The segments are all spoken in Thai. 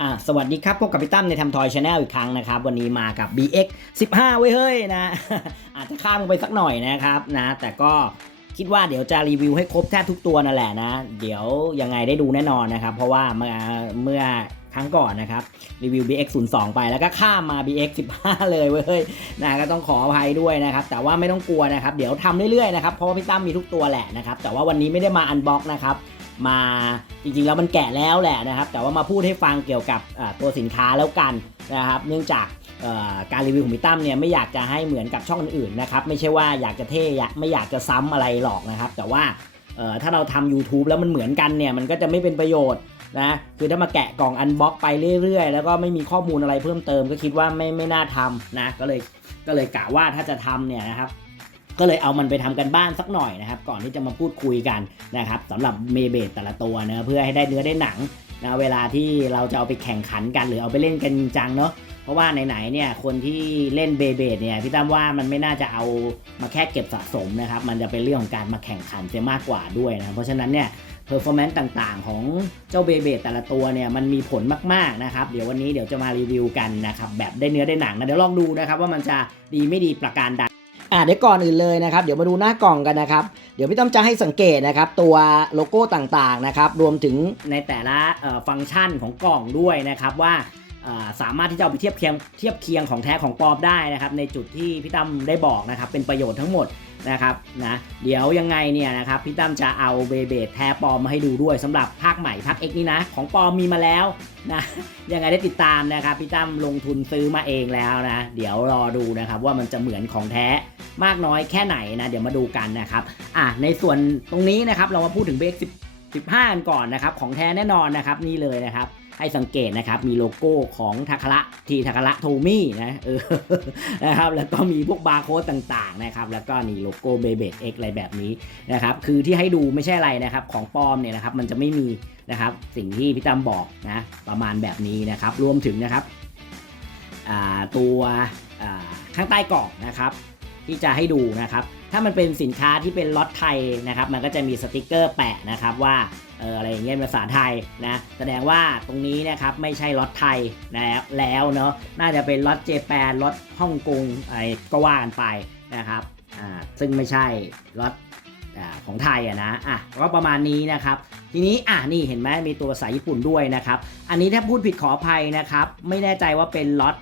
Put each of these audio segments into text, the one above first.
อ่าสวัสดีครับพบกับพี่ตั้มในทำทอยชาแนลอีกครั้งนะครับ วันนี้มากับ BX 15 ไว้ยเฮ้ยนะ อาจจะข้ามไปสักหน่อยนะครับนะ แต่ก็คิดว่าเดี๋ยวจะรีวิวให้ครบแทบทุกตัวนั่นแหละนะ เดี๋ยวยังไงได้ดูแน่นอนนะครับ เพราะว่าเมื่อเมื่อครั้งก่อนนะครับ รีวิว BX 02ไปแล้วก็ข้ามมา BX 15 เลยเว้ยเฮ้ยนะก็ต้องขออภัยด้วยนะครับ แต่ว่าไม่ต้องกลัวนะครับ เดี๋ยวทำเรื่อยๆนะครับเพราะพี่ตั้มมีทุกตัวแหละนะครับแต่ว่าวันนี้ไม่ได้มาอันบ็อกนะครับ มาจริงๆแล้วมันแก่แล้วแหละนะครับ แต่ว่ามาพูดให้ฟังเกี่ยวกับตัวสินค้าแล้วกันนะครับ เนื่องจากการรีวิวของพี่ตั้มเนี่ยไม่อยากจะให้เหมือนกับช่องอื่นๆนะครับไม่ใช่ว่าอยากจะเท่ไม่อยากจะซ้ำอะไรหรอกนะครับ แต่ว่าถ้าเราทำ YouTube แล้วมันเหมือนกันเนี่ยมันก็จะไม่เป็นประโยชน์นะคือถ้ามาแกะกล่องอันบ็อกไปเรื่อยๆ แล้วก็ไม่มีข้อมูลอะไรเพิ่มเติม ก็คิดว่าไม่ไม่น่าทำนะก็เลยก็เลยกะว่าถ้าจะทำเนี่ยนะครับ ก็เลยเอามันไปทำกันบ้านสักหน่อยนะครับ ก่อนที่จะมาพูดคุยกันนะครับสำหรับเมเบดแต่ละตัวเนะเพื่อให้ได้เนื้อได้หนังนะเวลาที่เราจะเอาไปแข่งขันกัน หรือเอาไปเล่นกันจริงจังเนาะเพราะว่าไหนๆเนี่ยคนที่เล่นเบเบดเนี่ยพี่ตั้มว่ามันไม่น่าจะเอามาแค่เก็บสะสมนะครับมันจะเป็นเรื่องของการมาแข่งขันเสียมากกว่าด้วยนะเพราะฉะนั้นเนี่ยเพอร์ฟอร์แมนซ์ต่างๆ ของเจ้าเบเบดแต่ละตัวเนี่ยมันมีผลมากๆนะครับ เดี๋ยววันนี้เดี๋ยวจะมารีวิวกันนะครับแบบได้เนื้อได้หนังนะเดี๋ยวลองดูนะครับว่ามันจะดีไม่ดีประการใด อ่าเดี๋ยวก่อนอื่นเลยนะครับ เดี๋ยวมาดูหน้ากล่องกันนะครับ เดี๋ยวพี่ต้อมจะให้สังเกตนะครับ ตัวโลโก้ต่างๆนะครับ รวมถึงในแต่ละฟังก์ชันของกล่องด้วยนะครับว่า สามารถที่จะเอาไปเทียบเคียงเทียบเคียงของแท้ของปลอมได้นะครับ ในจุดที่พี่ตั้มได้บอกนะครับ เป็นประโยชน์ทั้งหมดนะครับนะเดี๋ยวยังไงเนี่ยนะครับพี่ตั้มจะเอาเบเบดแท้ปลอมมาให้ดูด้วยสำหรับภาคใหม่ภาค X นี่นะ ของปลอมมีมาแล้วนะยังไงได้ติดตามนะครับพี่ตั้มลงทุนซื้อมาเองแล้วนะเดี๋ยวรอดูนะครับว่ามันจะเหมือนของแท้มากน้อยแค่ไหนนะเดี๋ยวมาดูกันนะครับอะในส่วนตรงนี้นะครับเรามาพูดถึงเบรก10 15กันก่อนนะครับของแท้แน่นอนนะครับนี่เลยนะครับ ให้สังเกตนะครับ มีโลโก้ของทาคาระทีทาคาระโทมี่นะเออนะครับแล้วก็มีพวกบาร์โค้ดต่างๆนะครับแล้วก็นี่โลโก้เบเบดเอ็กอะไรแบบนี้นะครับคือที่ให้ดูไม่ใช่อะไรนะครับของปลอมเนี่ยนะครับมันจะไม่มีนะครับสิ่งที่พี่ตั้มบอกนะประมาณแบบนี้นะครับรวมถึงนะครับตัวข้างใต้กล่องนะครับ ที่จะให้ดูนะครับ ถ้ามันเป็นสินค้าที่เป็นล็อตไทยนะครับ มันก็จะมีสติกเกอร์แปะนะครับว่า เอออะไรอย่างเงี้ยภาษาไทยนะแสดงว่าตรงนี้นะครับไม่ใช่ล็อตไทยแล้วแล้วเนาะน่าจะเป็นล็อตเจแปนล็อตฮ่องกงอะไรก็ว่ากันไปนะครับอ่าซึ่งไม่ใช่ล็อตของไทยอะนะอะก็ประมาณนี้นะครับทีนี้อะนี่เห็นไหมมีตัวภาษาญี่ปุ่นด้วยนะครับอันนี้ถ้าพูดผิดขออภัยนะครับไม่แน่ใจว่าเป็นล็อต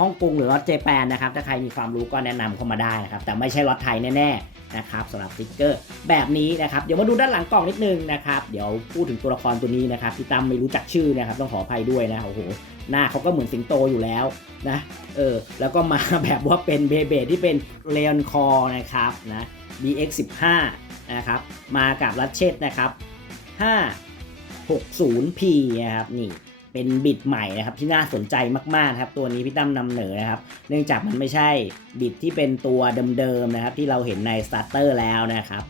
ฮ่องกงหรือล็อตเจแปนนะครับถ้าใครมีความรู้ก็แนะนำเข้ามาได้นะครับแต่ไม่ใช่ล็อตไทยแน่ๆ นะครับสำหรับสติกเกอร์แบบนี้นะครับ เดี๋ยวมาดูด้านหลังกล่องนิดนึงนะครับ เดี๋ยวพูดถึงตัวละครตัวนี้นะครับที่ตั้มไม่รู้จักชื่อนะครับต้องขออภัยด้วยนะโอ้โหหน้าเขาก็เหมือนสิงโตอยู่แล้วนะเออแล้วก็มาแบบว่าเป็นเบเบที่เป็นเลออนคอนะครับนะ BX 15 นะครับมากับรัชเชตนะครับ 560P นะครับนี่ เป็นบิดใหม่นะครับที่น่าสนใจมากๆครับตัวนี้พี่ตั้มนำเหนอนะครับ เนื่องจากมันไม่ใช่บิดที่เป็นตัวเดิมๆนะครับ ที่เราเห็นในสตาร์เตอร์แล้วนะครับ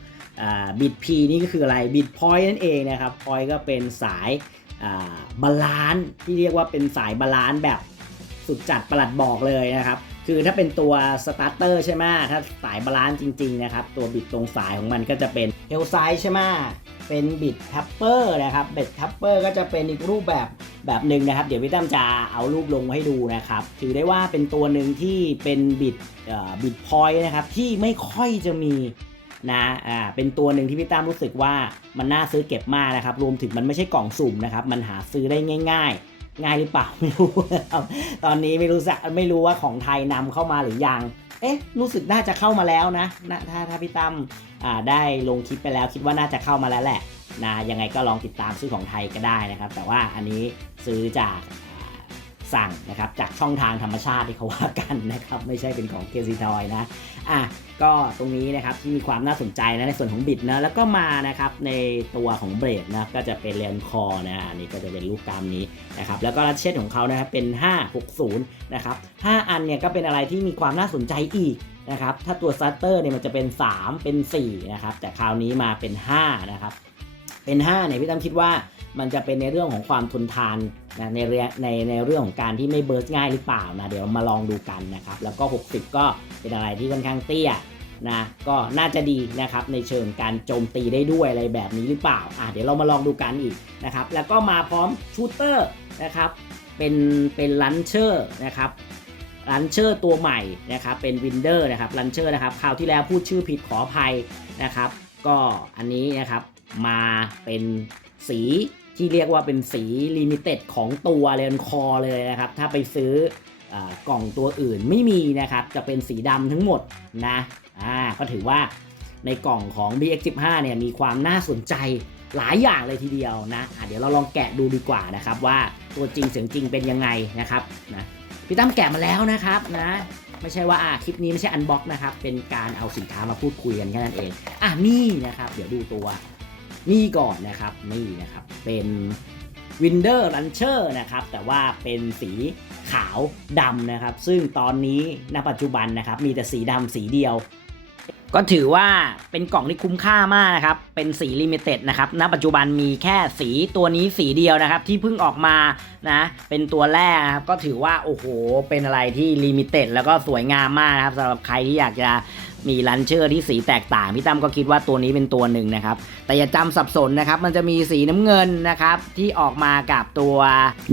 บิด P นี่ก็คืออะไรบิดพอยนั่นเองนะครับพอยก็เป็นสายบาลานซ์ที่เรียกว่าเป็นสายบาลานซ์แบบสุดจัดประหลัดบอกเลยนะครับ คือถ้าเป็นตัวสตาร์เตอร์ใช่ไหมถ้าสายบาลานซ์จริงๆนะครับ ตัวบิดตรงสายของมันก็จะเป็นเฮลไซด์ใช่ไหมเป็นบิดทัปเปอร์นะครับบิดทัปเปอร์ก็จะเป็นอีกรูปแบบ แบบหนึ่งนะครับ เดี๋ยวพี่ตั้มจะเอารูปลงมาให้ดูนะครับ ถือได้ว่าเป็นตัวหนึ่งที่เป็นบิดบิดพอยนะครับที่ไม่ค่อยจะมีนะอ่าเป็นตัวหนึ่งที่พี่ตั้มรู้สึกว่ามันน่าซื้อเก็บมากนะครับ รวมถึงมันไม่ใช่กล่องสุ่มนะครับ มันหาซื้อได้ง่าย ๆง่ายหรือเปล่าไม่รู้ครับตอนนี้ไม่รู้สักไม่รู้ว่าของไทยนำเข้ามาหรือยัง เอ๊ะ รู้สึกน่าจะเข้ามาแล้วนะนะถ้าถ้าพี่ตั้มอ่าได้ลงคลิปไปแล้วคิดว่าน่าจะเข้ามาแล้วแหละ นะยังไงก็ลองติดตามซื้อของไทยก็ได้นะครับ แต่ว่าอันนี้ซื้อจากสั่งนะครับจากช่องทางธรรมชาติที่เขาว่ากันนะครับไม่ใช่เป็นของเกซีทอยนะอะก็ตรงนี้นะครับที่มีความน่าสนใจนะในส่วนของบิดนะแล้วก็มานะครับในตัวของเบรกนะก็จะเป็นเลนคอนะอันนี้ก็จะเป็นลูกกามนี้นะครับแล้วก็รัชเชตของเขานะครับเป็น 560นะครับ5อันเนี่ยก็เป็นอะไรที่มีความน่าสนใจอีกนะครับถ้าตัวซัตเตอร์เนี่ยมันจะเป็น 3 เป็น4นะครับแต่คราวนี้มาเป็น5นะครับ เป็น 5 เนี่ยพี่ตั้มคิดว่ามันจะเป็นในเรื่องของความทนทานนะในเรื่องในในเรื่องของการที่ไม่เบิร์สง่ายหรือเปล่านะเดี๋ยวมาลองดูกันนะครับ แล้วก็ 60 ก็เป็นอะไรที่ค่อนข้างเตี้ยนะก็น่าจะดีนะครับในเชิงการโจมตีได้ด้วยอะไรแบบนี้หรือเปล่าอะเดี๋ยวเรามาลองดูกันอีกนะครับแล้วก็มาพร้อมชูเตอร์นะครับเป็นเป็นลันเชอร์นะครับลันเชอร์ตัวใหม่นะครับเป็นวินเดอร์นะครับลันเชอร์นะครับคราวที่แล้วพูดชื่อผิดขออภัยนะครับ ก็อันนี้นะครับ มาเป็นสีที่เรียกว่าเป็นสีลิมิเต็ดของตัวเลนคอเลยนะครับ ถ้าไปซื้ออกล่องตัวอื่นไม่มีนะครับ จะเป็นสีดำทั้งหมดนะอ่าก็ถือว่าในกล่องของ BX15 เนี่ยมีความน่าสนใจหลายอย่างเลยทีเดียวนะะเดี๋ยวเราลองแกะดูดีกว่านะครับ ว่าตัวจริงเสียงจริงเป็นยังไงนะครับนะพี่ตั้มแกะมาแล้วนะครับนะไม่ใช่ว่าอะคลิปนี้ไม่ใช่อันบ็อกนะครับ เป็นการเอาสินค้ามาพูดคุยกันแค่นั้นเอง อะนี่นะครับ เดี๋ยวดูตัว นี่ก่อนนะครับนี่นะครับเป็น Winder Launcher นะครับแต่ว่าเป็นสีขาวดำนะครับ ซึ่งตอนนี้ณปัจจุบันนะครับมีแต่สีดำสีเดียว ก็ถือว่าเป็นกล่องที่คุ้มค่ามากนะครับ เป็นสีลิมิเต็ดนะครับ ณ ปัจจุบันมีแค่สีตัวนี้สีเดียวนะครับ ที่เพิ่งออกมานะ เป็นตัวแรกนะครับ ก็ถือว่า โอ้โห เป็นอะไรที่ลิมิเต็ดแล้วก็สวยงามมากนะครับสำหรับใครที่อยากจะมีลันเชอร์ที่สีแตกต่าง พี่ตั้มก็คิดว่าตัวนี้เป็นตัวหนึ่งนะครับ แต่อย่าจำสับสนนะครับ มันจะมีสีน้ำเงินนะครับ ที่ออกมากับตัว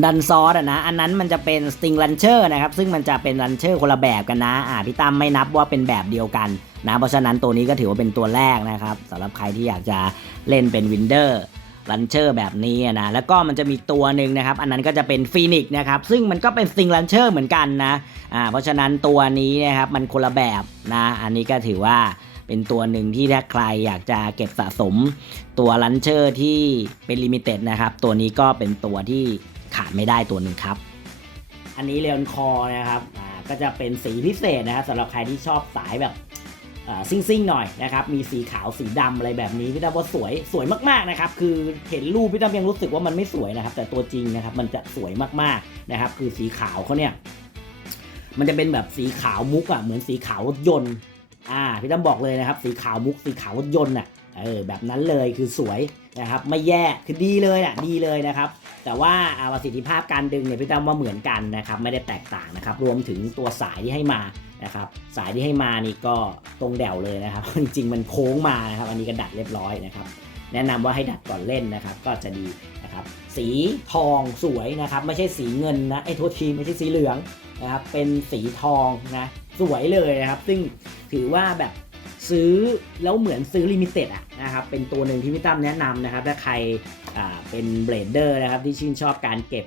ดันซอสอะนะ อันนั้นมันจะเป็นสติงลันเชอร์นะครับ ซึ่งมันจะเป็นลันเชอร์คนละแบบกันนะ อ่าพี่ตั้มไม่นับว่าเป็นแบบเดียวกัน นะเพราะฉะนั้นตัวนี้ก็ถือว่าเป็นตัวแรกนะครับสำหรับใครที่อยากจะเล่นเป็นวินเดอร์ลันเชอร์แบบนี้นะแล้วก็มันจะมีตัวหนึ่งนะครับ อันนั้นก็จะเป็นฟีนิกนะครับซึ่งมันก็เป็นสติงลันเชอร์เหมือนกันนะอ่าเพราะฉะนั้นตัวนี้นะครับมันคนละแบบนะอันนี้ก็ถือว่าเป็นตัวหนึ่งที่ถ้าใครอยากจะเก็บสะสม ตัวลันเชอร์ที่เป็นลิมิเต็ดนะครับตัวนี้ก็เป็นตัวที่ขาดไม่ได้ตัวหนึ่งครับ อันนี้เลอนคอนะครับอ่าก็จะเป็นสีพิเศษนะครับสำหรับใครที่ชอบสายแบบ ซิ่งๆหน่อยนะครับ มีสีขาวสีดำอะไรแบบนี้พี่ตั้มว่าสวยสวยมากๆนะครับ คือเห็นรูปพี่ตั้มยังรู้สึกว่ามันไม่สวยนะครับ แต่ตัวจริงนะครับมันจะสวยมากๆนะครับ คือสีขาวเขาเนี่ยมันจะเป็นแบบสีขาวมุกอะเหมือนสีขาวรถยนต์อ่าพี่ตั้มบอกเลยนะครับ สีขาวมุกสีขาวรถยนต์อะเออแบบนั้นเลยคือสวยนะครับ ไม่แย่คือดีเลยอะดีเลยนะครับ แต่ว่าประสิทธิภาพการดึงเนี่ยพี่ตั้มว่าเหมือนกันนะครับไม่ได้แตกต่างนะครับรวมถึงตัวสายที่ให้มานะครับสายที่ให้มานี่ก็ตรงแดวเลยนะครับ จริงๆมันโค้งมานะครับอันนี้ก็ดัดเรียบร้อยนะครับแนะนำว่าให้ดัดก่อนเล่นนะครับ ก็จะดีนะครับสีทองสวยนะครับไม่ใช่สีเงินนะไอ้โทษทีไม่ใช่สีเหลืองนะครับเป็นสีทองนะสวยเลยนะครับ ซึ่งถือว่าแบบ ซื้อแล้วเหมือนซื้อลิมิเต็ดอะนะครับเป็นตัวหนึ่งที่พี่ตั้มแนะนำนะครับถ้าใครเป็นเบรดเดอร์นะครับที่ชื่นชอบการเก็บ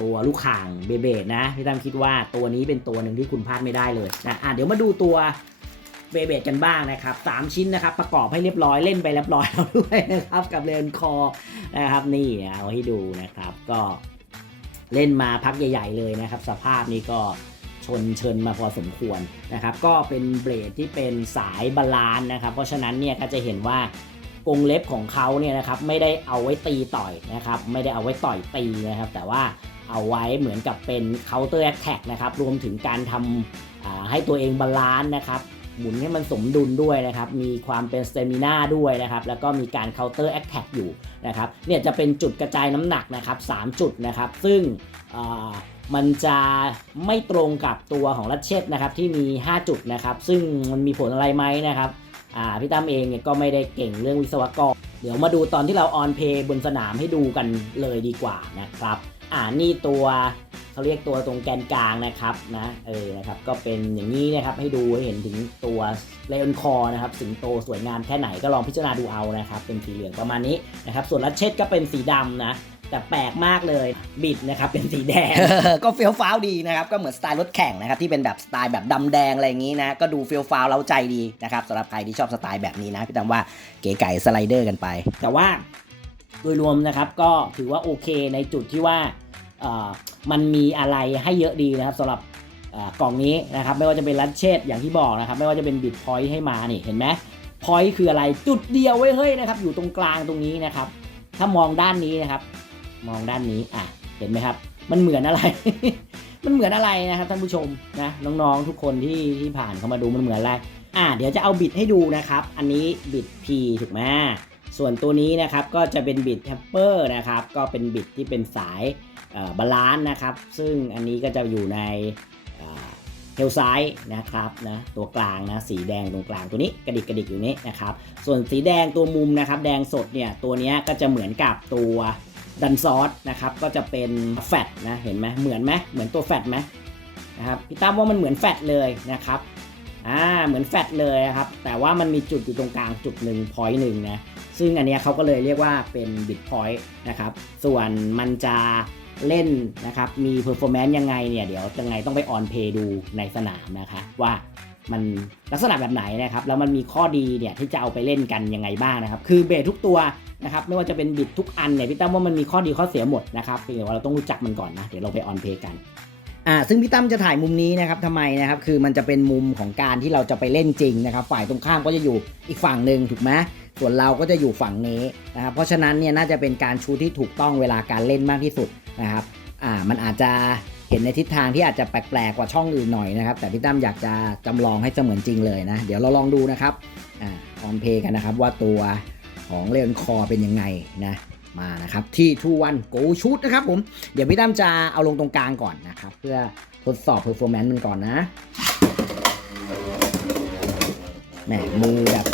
ตัวลูกข่างเบเบดนะพี่ตั้มคิดว่าตัวนี้เป็นตัวหนึ่งที่คุณพลาดไม่ได้เลยนะอะเดี๋ยวมาดูตัวเบเบดกันบ้างนะครับสามชิ้นนะครับประกอบให้เรียบร้อยเล่นไปเรียบร้อยแล้วด้วยนะครับกับเลนคอนะครับนี่เอาให้ดูนะครับก็เล่นมาพักใหญ่ ๆ เลยนะครับ สภาพนี้ก็ ชนเชิญมาพอสมควรนะครับ ก็เป็นเบรดที่เป็นสายบาลานนะครับ เพราะฉะนั้นเนี่ยก็จะเห็นว่ากรงเล็บของเขาเนี่ยนะครับไม่ได้เอาไว้ตีต่อยนะครับ ไม่ได้เอาไว้ต่อยตีนะครับ แต่ว่าเอาไว้เหมือนกับเป็น counter attack นะครับ รวมถึงการทำให้ตัวเองบาลานนะครับ หมุนให้มันสมดุลด้วยนะครับ มีความเป็นสเตมิน่าด้วยนะครับ แล้วก็มีการ counter attack อยู่นะครับ เนี่ยจะเป็นจุดกระจายน้ำหนักนะครับ3จุดนะครับ ซึ่งอ่ามันจะไม่ตรงกับตัวของรัชเชตนะครับที่มี 5 จุดนะครับ ซึ่งมันมีผลอะไรไหมนะครับอ่าพี่ตั้มเองเนี่ยก็ไม่ได้เก่งเรื่องวิศวกร เดี๋ยวมาดูตอนที่เราออนเพย์บนสนามให้ดูกันเลยดีกว่านะครับ อ่านี่ตัว เขาเรียกตัวตรงแกนกลางนะครับนะเออนะครับก็เป็นอย่างนี้นะครับให้ดูให้เห็นถึงตัวเลอนคอนะครับสิงโตสวยงามแค่ไหนก็ลองพิจารณาดูเอานะครับเป็นสีเหลืองประมาณนี้นะครับส่วนรัชเชตก็เป็นสีดำนะแต่แปลกมากเลยบิดนะครับเป็นสีแดง ก็เฟี้ยวฟ้าวดีนะครับก็เหมือนสไตล์รถแข่งนะครับที่เป็นแบบสไตล์แบบดำแดงอะไรอย่างนี้นะก็ดูเฟี้ยวฟ้าวเล้าใจดีนะครับสำหรับใครที่ชอบสไตล์แบบนี้นะพี่ตั้มว่าเก๋ไก่สไลเดอร์กันไป แต่ว่าโดยรวมนะครับก็ถือว่าโอเคในจุดที่ว่าเอ่อ มันมีอะไรให้เยอะดีนะครับสำหรับกล่องนี้นะครับไม่ว่าจะเป็นรัชเชตอย่างที่บอกนะครับไม่ว่าจะเป็นบิดพอยต์ให้มานี่เห็นไหมพอยต์คืออะไรจุดเดียวไว้ยเฮ้ยนะครับอยู่ตรงกลางตรงนี้นะครับถ้ามองด้านนี้นะครับ มองด้านนี้อะเห็นไหมครับ มันเหมือนอะไร มันเหมือนอะไรนะครับท่านผู้ชมนะน้องๆทุกคนที่ที่ผ่านเข้ามาดูมันเหมือนอะไรอะเดี๋ยวจะเอาบิดให้ดูนะครับ อันนี้บิด P ถูกไหมส่วนตัวนี้นะครับก็จะเป็นบิดแทปเปอร์นะครับก็เป็นบิดที่เป็นสาย บาลานซ์นะครับ ซึ่งอันนี้ก็จะอยู่ในเฮลไซด์นะครับนะตัวกลางนะสีแดงตรงกลางตัวนี้กระดิกกระดิกอยู่นี้นะครับ ส่วนสีแดงตัวมุมนะครับ แดงสดเนี่ยตัวนี้ก็จะเหมือนกับตัวดันซอสนะครับก็จะเป็นแฟตนะเห็นไหมเหมือนไหมเหมือนตัวแฟตไหมนะครับพี่ตั้มว่ามันเหมือนแฟตเลยนะครับอ่าเหมือนแฟตเลยนะครับแต่ว่ามันมีจุดอยู่ตรงกลางจุดหนึ่งพอยต์หนึ่งนะซึ่งอันนี้เขาก็เลยเรียกว่าเป็นบิตพอยต์นะครับส่วนมันจะ เล่นนะครับ มีเพอร์ฟอร์แมนซ์ยังไงเนี่ยเดี๋ยวยังไงต้องไปออนเพย์ดูในสนามนะคะว่ามันลักษณะแบบไหนนะครับ แล้วมันมีข้อดีเนี่ยที่จะเอาไปเล่นกันยังไงบ้างนะครับ คือเบสทุกตัวนะครับ ไม่ว่าจะเป็นบิดทุกอันเนี่ยพี่ตั้มว่ามันมีข้อดีข้อเสียหมดนะครับเพียงแต่ว่าเราต้องรู้จักมันก่อนนะ เดี๋ยวเราไปออนเพย์กัน อ่าซึ่งพี่ตั้มจะถ่ายมุมนี้นะครับทำไมนะครับ คือมันจะเป็นมุมของการที่เราจะไปเล่นจริงนะครับ ฝ่ายตรงข้ามก็จะอยู่อีกฝั่งหนึ่งถูกไหมส่วนเราก็จะอยู่ฝั่งนี้นะครับ เพราะฉะนั้นเนี่ยน่าจะเป็นการชูที่ถูกต้องเวลาการเล่นมากที่สุดนะครับ อ่า มันอาจจะเห็นในทิศทางที่อาจจะแปลกๆกว่าช่องอื่นหน่อยนะครับ แต่พี่ตั้มอยากจะจำลองให้เสมือนจริงเลยนะ เดี๋ยวเราลองดูนะครับ อ่าออนเพย์กันนะครับว่าตัวของเลนคอเป็นยังไงนะ มานะครับที่ทูวันโกชูดนะครับผมเดี๋ยวพี่ตั้มจะเอาลงตรงกลางก่อนนะครับ เพื่อทดสอบเพอร์ฟอร์แมนซ์มันก่อนนะแหมมือแบบ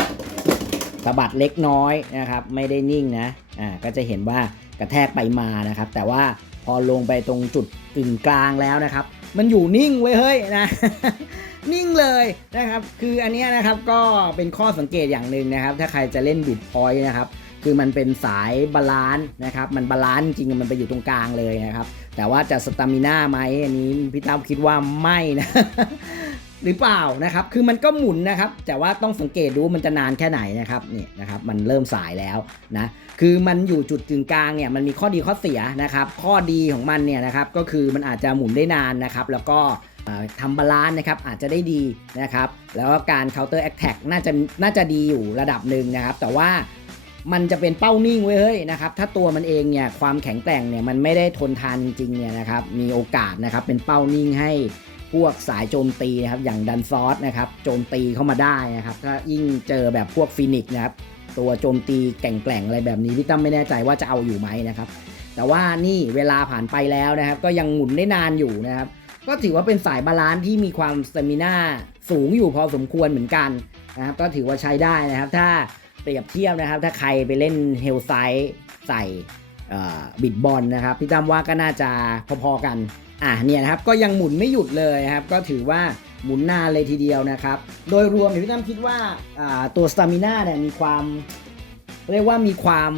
สะบัดเล็กน้อยนะครับ ไม่ได้นิ่งนะอ่าก็จะเห็นว่ากระแทกไปมานะครับ แต่ว่าพอลงไปตรงจุดกึ่งกลางแล้วนะครับ มันอยู่นิ่งไว้ยเฮ้ยนะนิ่งเลยนะครับ คืออันนี้นะครับก็เป็นข้อสังเกตอย่างหนึ่งนะครับ ถ้าใครจะเล่นบิตพอยนะครับ คือมันเป็นสายบาลานซ์นะครับ มันบาลานซ์จริงมันไปอยู่ตรงกลางเลยนะครับ แต่ว่าจะสตามิน่าไหมอันนี้พี่ตั้มคิดว่าไม่นะหรือเปล่านะครับ คือมันก็หมุนนะครับ แต่ว่าต้องสังเกตดูมันจะนานแค่ไหนนะครับนี่นะครับ มันเริ่มสายแล้วนะ คือมันอยู่จุดกึ่งกลางเนี่ย มันมีข้อดีข้อเสียนะครับ ข้อดีของมันเนี่ยนะครับ ก็คือมันอาจจะหมุนได้นานนะครับ แล้วก็ทำบาลานซ์นะครับอาจจะได้ดีนะครับ แล้วก็การ counter attack น่าจะน่าจะดีอยู่ระดับหนึ่งนะครับ แต่ว่า มันจะเป็นเป้านิ่งไว้ยเฮ้ยนะครับถ้าตัวมันเองเนี่ยความแข็งแกร่งเนี่ยมันไม่ได้ทนทานจริงๆเนี่ยนะครับมีโอกาสนะครับเป็นเป้านิ่งให้พวกสายโจมตีนะครับอย่างดันซอสนะครับโจมตีเข้ามาได้นะครับถ้ายิ่งเจอแบบพวกฟินิกซ์นะครับตัวโจมตีแกร่งๆอะไรแบบนี้พี่ตั้มไม่แน่ใจว่าจะเอาอยู่ไหมนะครับแต่ว่านี่เวลาผ่านไปแล้วนะครับก็ยังหมุนได้นานอยู่นะครับก็ถือว่าเป็นสายบาลานซ์ที่มีความสเตมิน่าสูงอยู่พอสมควรเหมือนกันนะครับก็ถือว่าใช้ได้นะครับ ถ้า เปรียบเทียบนะครับ ถ้าใครไปเล่นเฮลไซด์ใส่บิดบอลนะครับ พี่ตั้มว่าก็น่าจะพอๆกัน อะเนี่ยนะครับก็ยังหมุนไม่หยุดเลยครับ ก็ถือว่าหมุนนานเลยทีเดียวนะครับ โดยรวมเนี่ยพี่ตั้มคิดว่าตัวสตามิน่าเนี่ยมีความเรียกว่ามีความ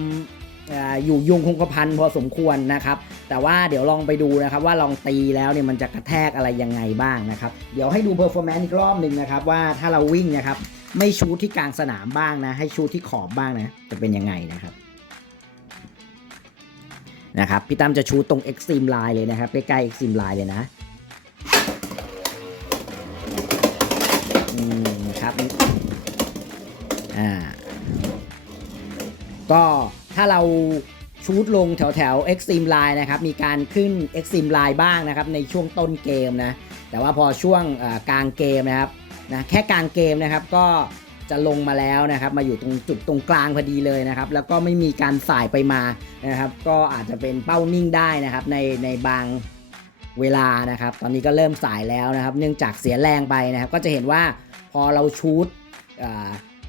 อยู่ยงคงกระพันพอสมควรนะครับ แต่ว่าเดี๋ยวลองไปดูนะครับ ว่าลองตีแล้วเนี่ยมันจะกระแทกอะไรยังไงบ้างนะครับ เดี๋ยวให้ดูเพอร์ฟอร์แมนซ์อีกรอบหนึ่งนะครับ ว่าถ้าเราวิ่งนะครับ ไม่ชูที่กลางสนามบ้างนะ ให้ชูที่ขอบบ้างนะ จะเป็นยังไงนะครับ นะครับ พี่ตั้มจะชูตรง Extreme Line เลยนะครับ ใกล้ๆ Extreme Line เลยนะอืมครับ อ่า ก็ถ้าเราชูดลงแถวแถว Extreme Line นะครับ มีการขึ้น Extreme Line บ้างนะครับ ในช่วงต้นเกมนะ แต่ว่าพอช่วงกลางเกมนะครับ นะแค่กลางเกมนะครับก็จะลงมาแล้วนะครับ มาอยู่ตรงจุดตรงกลางพอดีเลยนะครับ แล้วก็ไม่มีการสายไปมานะครับ ก็อาจจะเป็นเป้านิ่งได้นะครับในในบางเวลานะครับ ตอนนี้ก็เริ่มสายแล้วนะครับ เนื่องจากเสียแรงไปนะครับ ก็จะเห็นว่าพอเราชูด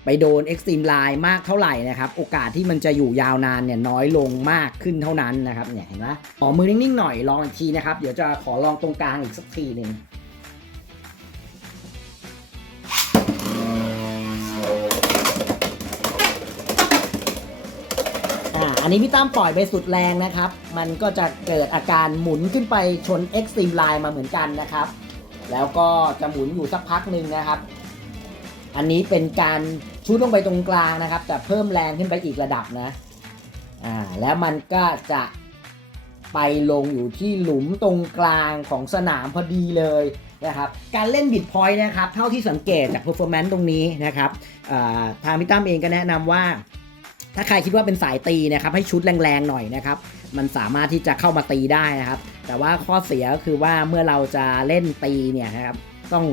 ไปโดน Extreme Line มากเท่าไหร่นะครับ โอกาสที่มันจะอยู่ยาวนานเนี่ยน้อยลงมากขึ้นเท่านั้นนะครับเนี่ยเห็นไหมขอมือนิ่งๆหน่อยลองอีกทีนะครับ เดี๋ยวจะขอลองตรงกลางอีกสักทีหนึ่ง อันนี้พี่ตั้มปล่อยไปสุดแรงนะครับ มันก็จะเกิดอาการหมุนขึ้นไปชน Extreme Line มาเหมือนกันนะครับ แล้วก็จะหมุนอยู่สักพักหนึ่งนะครับ อันนี้เป็นการชุดลงไปตรงกลางนะครับ แต่เพิ่มแรงขึ้นไปอีกระดับนะ อ่า แล้วมันก็จะไปลงอยู่ที่หลุมตรงกลางของสนามพอดีเลยนะครับ การเล่นบิดพอยต์นะครับ เท่าที่สังเกตจากเพอร์ฟอร์แมนซ์ตรงนี้นะครับอ่าทางพี่ตั้มเองก็แนะนำว่า ถ้าใครคิดว่าเป็นสายตีนะครับให้ชุดแรงๆหน่อยนะครับมันสามารถที่จะเข้ามาตีได้นะครับ แต่ว่าข้อเสียก็คือว่าเมื่อเราจะเล่นตีเนี่ยนะครับต้อง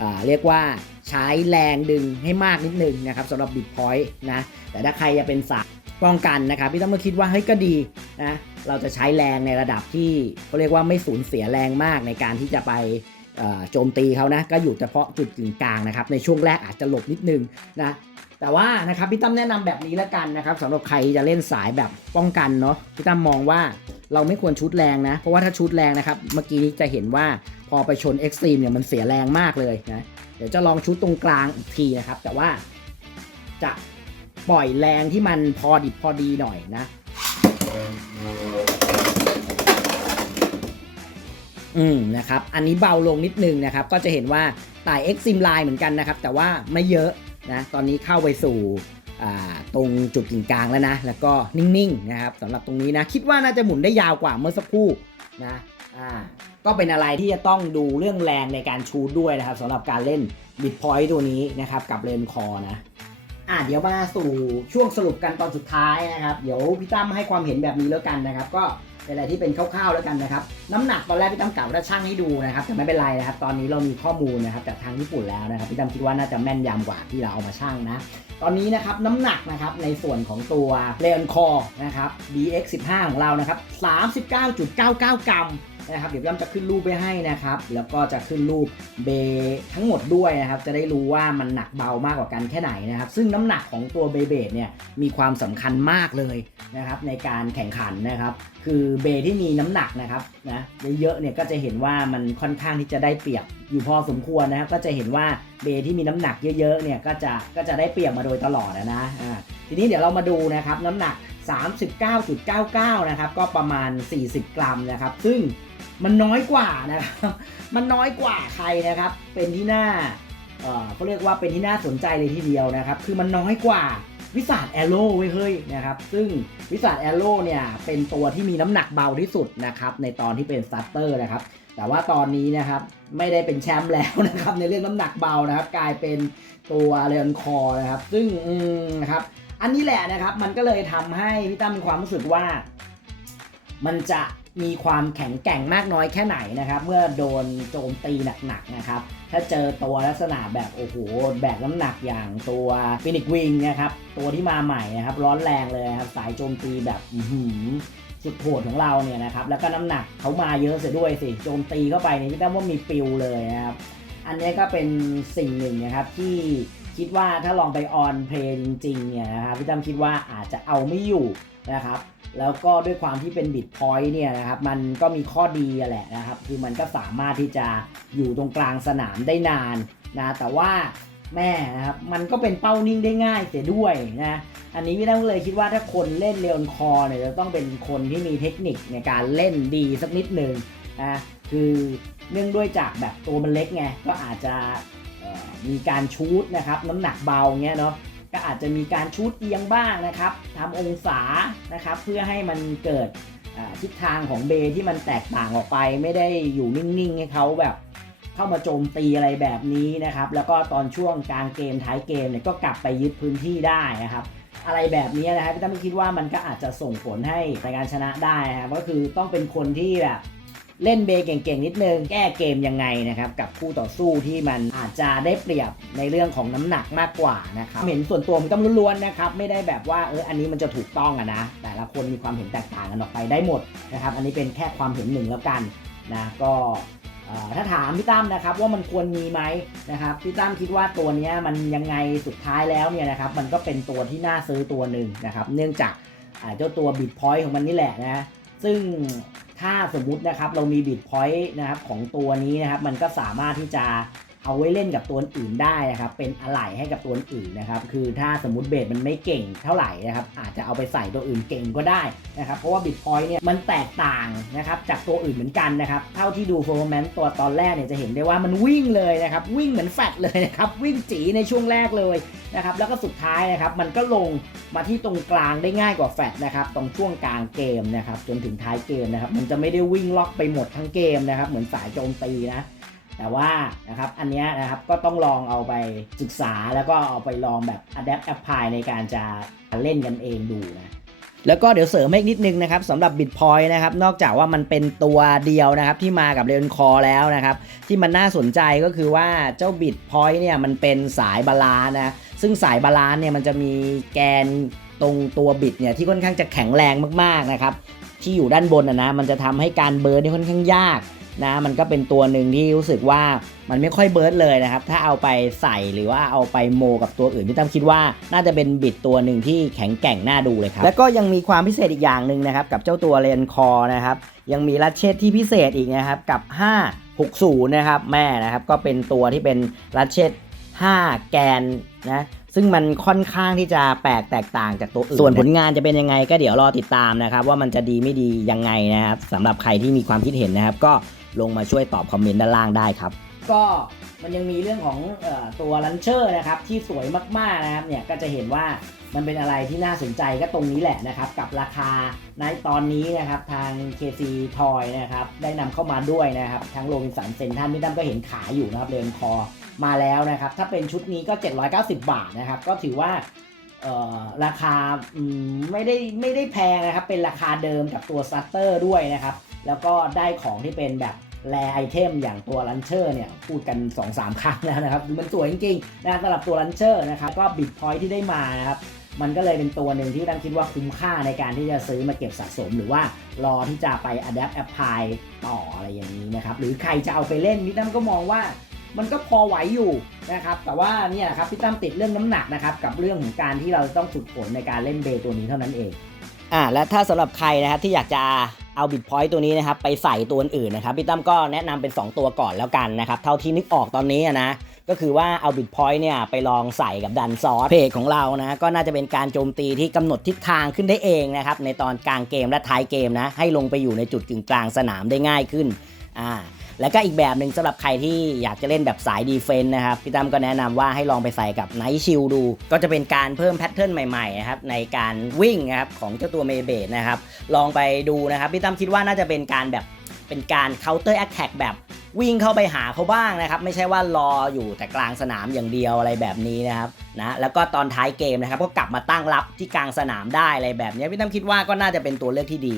อเรียกว่าใช้แรงดึงให้มากนิดนึงนะครับสำหรับบิตพอยต์นะแต่ถ้าใครจะเป็นสายป้องกันนะครับพี่ต้องมาคิดว่าเฮ้ยก็ดีนะเราจะใช้แรงในระดับที่เขาเรียกว่าไม่สูญเสียแรงมากในการที่จะไปโจมตีเขานะก็อยู่เฉพาะจุดกึ่งกลางนะครับในช่วงแรกอาจจะหลบนิดนึงนะ แต่ว่านะครับพี่ตั้มแนะนำแบบนี้แล้วกันนะครับสำหรับใครจะเล่นสายแบบป้องกันเนาะพี่ตั้มมองว่าเราไม่ควรชุดแรงนะ เพราะว่าถ้าชุดแรงนะครับ เมื่อกี้นี้จะเห็นว่าพอไปชนเอ็กซ์ตรีมเนี่ยมันเสียแรงมากเลยนะเดี๋ยวจะลองชุดตรงกลางอีกทีนะครับ แต่ว่าจะปล่อยแรงที่มันพอดิบพอดีหน่อยนะ อืมนะครับ อันนี้เบาลงนิดนึงนะครับ ก็จะเห็นว่าต่าย X Sim Line เหมือนกันนะครับ แต่ว่าไม่เยอะ นะตอนนี้เข้าไปสู่ตรงจุดกึ่งกลางแล้วนะ แล้วก็นิ่งๆนะครับสำหรับตรงนี้นะ คิดว่าน่าจะหมุนได้ยาวกว่าเมื่อสักครู่นะอ่าก็เป็นอะไรที่จะต้องดูเรื่องแรงในการชูดด้วยนะครับสำหรับการเล่นบิดพอยต์ตัวนี้นะครับกับเลนคอนะอะเดี๋ยวมาสู่ช่วงสรุปกันตอนสุดท้ายนะครับ เดี๋ยวพี่ตั้มให้ความเห็นแบบนี้แล้วกันนะครับ ก็ เป็นอะไรที่เป็นคร่าวๆแล้วกันนะครับ น้ำหนักตอนแรกพี่ตั้มกล่าวว่าจะช่างให้ดูนะครับแต่ไม่เป็นไรนะครับ ตอนนี้เรามีข้อมูลนะครับจากทางญี่ปุ่นแล้วนะครับพี่ตั้มคิดว่าน่าจะแม่นยำกว่าที่เราเอามาช่างนะ ตอนนี้นะครับน้ำหนักนะครับในส่วนของตัวเลนคอนะครับ DX 15 ของเรานะครับ39.99 กรัม นะครับเดี๋ยวพี่ตั้มจะขึ้นรูปไปให้นะครับ แล้วก็จะขึ้นรูปเบทั้งหมดด้วยนะครับ จะได้รู้ว่ามันหนักเบามากกว่ากันแค่ไหนนะครับ ซึ่งน้ำหนักของตัวเบเบดเนี่ยมีความสำคัญมากเลยนะครับในการแข่งขันนะครับ คือเบที่มีน้ำหนักนะครับนะเยอะๆเนี่ยก็จะเห็นว่ามันค่อนข้างที่จะได้เปรียบอยู่พอสมควรนะครับก็จะเห็นว่าเบที่มีน้ำหนักเยอะๆเนี่ยก็จะก็จะได้เปรียบมาโดยตลอดนะอ่าทีนี้เดี๋ยวเรามาดูนะครับน้ำหนัก 39.99 นะครับก็ประมาณ 40 กรัมนะครับ ซึ่ง มันน้อยกว่านะครับ มันน้อยกว่าใครนะครับ เป็นที่น่าเออเขาเรียกว่าเป็นที่น่าสนใจเลยทีเดียวนะครับ คือมันน้อยกว่าวิสาดแอโร่เว้ยเฮ้ยนะครับ ซึ่งวิสาดแอโร่เนี่ยเป็นตัวที่มีน้ำหนักเบาที่สุดนะครับในตอนที่เป็นสตาร์เตอร์นะครับ แต่ว่าตอนนี้นะครับไม่ได้เป็นแชมป์แล้วนะครับในเรื่องน้ำหนักเบานะครับ กลายเป็นตัวเรอนคอนะครับ ซึ่งอืมนะครับอันนี้แหละนะครับมันก็เลยทำให้พี่ตั้มมีความรู้สึกว่า มันจะ มีความแข็งแกร่งมากน้อยแค่ไหนนะครับ เมื่อโดนโจมตีหนักๆนะครับ ถ้าเจอตัวลักษณะแบบโอ้โหแบกน้ำหนักอย่างตัวฟินิกวิงนะครับ ตัวที่มาใหม่นะครับ ร้อนแรงเลยครับ สายโจมตีแบบหือสุดโหดของเราเนี่ยนะครับ แล้วก็น้ำหนักเขามาเยอะเสียด้วยสิ โจมตีเข้าไปนี่พี่ตั้มว่ามีปิวเลยนะครับ อันนี้ก็เป็นสิ่งหนึ่งนะครับที่คิดว่าถ้าลองไปออนเพลย์จริงๆเนี่ยนะครับพี่ตั้มคิดว่าอาจจะเอาไม่อยู่นะครับ แล้วก็ด้วยความที่เป็นบิตพอยต์เนี่ยนะครับมันก็มีข้อดีอะแหละนะครับ คือมันก็สามารถที่จะอยู่ตรงกลางสนามได้นานนะแต่ว่าแม่นะครับมันก็เป็นเป้านิ่งได้ง่ายเสียด้วยนะอันนี้พี่ตั้มเลยคิดว่าถ้าคนเล่นเรอนคอเนี่ยจะต้องเป็นคนที่มีเทคนิคในการเล่นดีสักนิดหนึ่งนะคือเนื่องด้วยจากแบบตัวมันเล็กไงก็อาจจะมีการชูดนะครับน้ำหนักเบาเงี้ยเนาะ ก็อาจจะมีการชูดเอียงบ้างนะครับทำองศานะครับ เพื่อให้มันเกิดทิศทางของเบที่มันแตกต่างออกไป ไม่ได้อยู่นิ่งๆให้เขาแบบเข้ามาโจมตีอะไรแบบนี้นะครับ แล้วก็ตอนช่วงกลางเกมท้ายเกมเนี่ยก็กลับไปยึดพื้นที่ได้นะครับ อะไรแบบนี้นะครับพี่ตั้มคิดว่ามันก็อาจจะส่งผลให้ในการชนะได้นะครับก็คือต้องเป็นคนที่แบบ เล่นเบย์เก่งๆ นิดนึง แก้เกมยังไงนะครับกับคู่ต่อสู้ที่มันอาจจะได้เปรียบในเรื่องของน้ำหนักมากกว่านะครับเห็นส่วนตัวมันก็ล้วนๆนะครับไม่ได้แบบว่าเอออันนี้มันจะถูกต้องอะนะ แต่ละคนมีความเห็นแตกต่างกันออกไปได้หมดนะครับอันนี้เป็นแค่ความเห็นหนึ่งแล้วกันนะก็ถ้าถามพี่ตั้มนะครับว่ามันควรมีไหมนะครับพี่ตั้มคิดว่าตัวนี้มันยังไงสุดท้ายแล้วเนี่ยนะครับมันก็เป็นตัวที่น่าซื้อตัวหนึ่งนะครับเนื่องจากเจ้าตัวบิตพอยต์ของมันนี่แหละนะซึ่ง ถ้าสมมุตินะครับเรามีบิตพอยต์นะครับของตัวนี้นะครับ มันก็สามารถที่จะ เอาไว้เล่นกับตัวอื่นได้นะครับ เป็นอะไหล่ให้กับตัวอื่นนะครับ คือถ้าสมมติเบสมันไม่เก่งเท่าไหร่นะครับ อาจจะเอาไปใส่ตัวอื่นเก่งก็ได้นะครับ เพราะว่าบิตพอยต์เนี่ยมันแตกต่างนะครับจากตัวอื่นเหมือนกันนะครับ เท่าที่ดู performance ตัวตอนแรกเนี่ยจะเห็นได้ว่ามันวิ่งเลยนะครับ วิ่งเหมือนแฟลตเลยนะครับ วิ่งจีในช่วงแรกเลยนะครับ แล้วก็สุดท้ายนะครับ มันก็ลงมาที่ตรงกลางได้ง่ายกว่าแฟดนะครับ ตรงช่วงกลางเกมนะครับ จนถึงท้ายเกมนะครับ มันจะไม่ได้วิ่งล็อกไปหมดทั้งเกมนะครับ เหมือนสายโจมตีนะ แต่ว่านะครับอันนี้นะครับก็ต้องลองเอาไปศึกษาแล้วก็เอาไปลองแบบ adapt apply ในการจะเล่นกันเองดูนะแล้วก็เดี๋ยวเสริมให้นิดนึงนะครับสำหรับ Bitpoint นะครับนอกจากว่ามันเป็นตัวเดียวนะครับที่มากับเรนคอแล้วนะครับที่มันน่าสนใจก็คือว่าเจ้า Bitpoint เนี่ยมันเป็นสายบาลานนะซึ่งสายบาลานเนี่ยมันจะมีแกนตรงตัวบิดเนี่ยที่ค่อนข้างจะแข็งแรงมากๆนะครับที่อยู่ด้านบนนะนะมันจะทำให้การเบิร์นนี่ค่อนข้างยาก นะมันก็เป็นตัวหนึ่งที่รู้สึกว่ามันไม่ค่อยเบิร์ดเลยนะครับ ถ้าเอาไปใส่หรือว่าเอาไปโมกับตัวอื่นพี่ตั้มคิดว่าน่าจะเป็นบิดตัวหนึ่งที่แข็งแกร่งน่าดูเลยครับ แล้วก็ยังมีความพิเศษอีกอย่างหนึ่งนะครับ กับเจ้าตัวเลนคอนะครับ ยังมีรัชเชตที่พิเศษอีกนะครับ กับ 560 นะครับแม่นะครับ ก็เป็นตัวที่เป็นรัชเชต5แกนนะซึ่งมันค่อนข้างที่จะแปลกแตกต่างจากตัวอื่น ส่วนผลงานจะเป็นยังไงก็เดี๋ยวรอติดตามนะครับ ว่ามันจะดีไม่ดียังไงนะครับสำหรับใครที่มีความคิดเห็นนะครับ ก็ ลงมาช่วยตอบคอมเมนต์ด้านล่างได้ครับ ก็มันยังมีเรื่องของอตัวลันเชอร์นะครับที่สวยมากๆนะครับเนี่ยก็จะเห็นว่ามันเป็นอะไรที่น่าสนใจก็ตรงนี้แหละนะครับกับราคาในตอนนี้นะครับทาง KC Toy นะครับได้นำเข้ามาด้วยนะครับทั้งโรบินสันเซนท่านพี่ตั้มก็เห็นขายอยู่นะครับเรือนคอมาแล้วนะครับถ้าเป็นชุดนี้ก็ 790 บาทนะครับก็ถือว่าราคาไม่ได้ไม่ได้แพงนะครับเป็นราคาเดิมกับตัวซัตเตอร์ด้วยนะครับ แล้วก็ได้ของที่เป็นแบบแรไอเทมอย่างตัวลันเชอร์เนี่ยพูดกัน 2-3 ครั้งแล้วนะครับมันสวยจริงๆนะสำหรับตัวลันเชอร์นะครับก็บิตพอยที่ได้มานะครับมันก็เลยเป็นตัวหนึ่งที่ตั้งคิดว่าคุ้มค่าในการที่จะซื้อมาเก็บสะสม หรือว่ารอที่จะไป adapt apply ต่ออะไรอย่างนี้นะครับหรือใครจะเอาไปเล่นพี่ตั้มก็มองว่ามันก็พอไหวอยู่นะครับแต่ว่าเนี่ยครับพี่ตั้มติดเรื่องน้ำหนักนะครับกับเรื่องของการที่เราต้องฝึกฝนในการเล่นเบย์ตัวนี้เท่านั้นเองอ่าและถ้าสำหรับใครนะครับที่อยากจะ เอาบิตพอยต์ตัวนี้นะครับไปใส่ตัวอื่นนะครับพี่ตั้มก็แนะนำเป็น 2 ตัวก่อนแล้วกันนะครับเท่าที่นึกออกตอนนี้นะก็คือว่าเอาบิตพอยต์เนี่ยไปลองใส่กับดันซอสเพจของเรานะก็น่าจะเป็นการโจมตีที่กำหนดทิศทางขึ้นได้เองนะครับในตอนกลางเกมและท้ายเกมนะให้ลงไปอยู่ในจุดกึ่งกลางสนามได้ง่ายขึ้นอ่า แล้วก็อีกแบบหนึ่งสำหรับใครที่อยากจะเล่นแบบสายดีเฟนต์นะครับพี่ตั้มก็แนะนำว่าให้ลองไปใส่กับไนท์ชิลดู ก็จะเป็นการเพิ่มแพทเทิร์นใหม่ๆนะครับในการวิ่งนะครับของเจ้าตัวเมเบดนะครับลองไปดูนะครับพี่ตั้มคิดว่าน่าจะเป็นการแบบเป็นการ counter attack แบบวิ่งเข้าไปหาเขาบ้างนะครับ ไม่ใช่ว่ารออยู่แต่กลางสนามอย่างเดียวอะไรแบบนี้นะครับนะแล้วก็ตอนท้ายเกมนะครับ ก็กลับมาตั้งรับที่กลางสนามได้อะไรแบบนี้พี่ตั้มคิดว่าก็น่าจะเป็นตัวเลือกที่ดี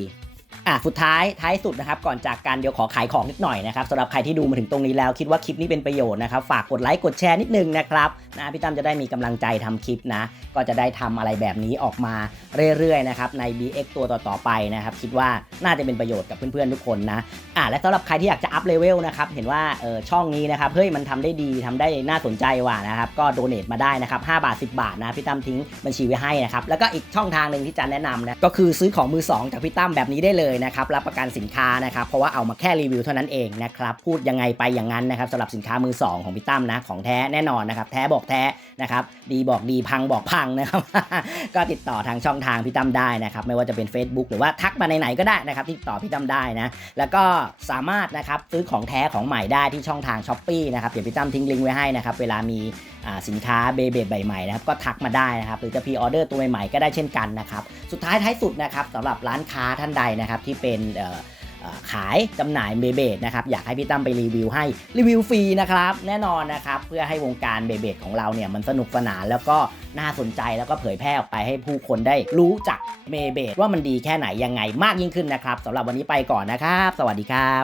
อะสุดท้ายท้ายสุดนะครับก่อนจากกันเดี๋ยวขอขายของนิดหน่อยนะครับสำหรับใครที่ดูมาถึงตรงนี้แล้วคิดว่าคลิปนี้เป็นประโยชน์นะครับฝากกดไลค์กดแชร์นิดนึงนะครับนะพี่ตั้มจะได้มีกำลังใจทำคลิปนะ ก็จะได้ทำอะไรแบบนี้ออกมาเรื่อยๆนะครับใน BX ตัวต่อๆไปนะครับคิดว่าน่าจะเป็นประโยชน์กับเพื่อนๆทุกคนนะอะและสำหรับใครที่อยากจะอัพเลเวลนะครับเห็นว่าเออช่องนี้นะครับเฮ้ยมันทำได้ดีทำได้น่าสนใจว่ะนะครับก็โดเน a มาได้นะครับ5บาท 10 บาทนะพี่ตั้มทิ้งบัญชีไว้ให้นะครับแล้วก็อีกช่องทางหนึ่งที่จะแนะนำนะก็คือซื้อของมือสองจากพี่ตั้มแบบนี้ได้เลยนะครับรับประกันสินค้านะครับเพราะว่าเอามาแค่รีวิวเท่านั้นเองนะครับพูดยังไงไปอย่างนั้นนะครับสำหรับสินค้ามือสองของพี่ตั้มนะของแท้แน่นอนนะครับแท้บอกแท้นะครับดีบอกดีพังบอกพังนะครับก็ติดต่อทางช่องทางพี่ตั้มได้นะครับไม่ว่าจะเป็น Facebook หรือว่าทักมาไหนๆก็ได้นะครับที่ติดต่อพี่ตั้มได้นะแล้วก็สามารถนะครับซื้อของแท้ของใหม่ได้ที่ช่องทางช้อปปี้นะครับเดี๋ยวพี่ตั้มทิ้งลิงก์ไว้ให้นะครับเวลามี สินค้าเบเบใหม่ๆนะครับก็ทักมาได้นะครับหรือจะพรีออเดอร์ตัวใหม่ๆก็ได้เช่นกันนะครับสุดท้ายท้ายสุดนะครับสำหรับร้านค้าท่านใดนะครับที่เป็นขายจำหน่ายเบเบดนะครับอยากให้พี่ตั้มไปรีวิวให้รีวิวฟรีนะครับแน่นอนนะครับเพื่อให้วงการเบเบดของเราเนี่ยมันสนุกสนานแล้วก็น่าสนใจแล้วก็เผยแพร่ออกไปให้ผู้คนได้รู้จักเบเบดว่ามันดีแค่ไหนยังไงมากยิ่งขึ้นนะครับสำหรับวันนี้ไปก่อนนะครับ สวัสดีครับ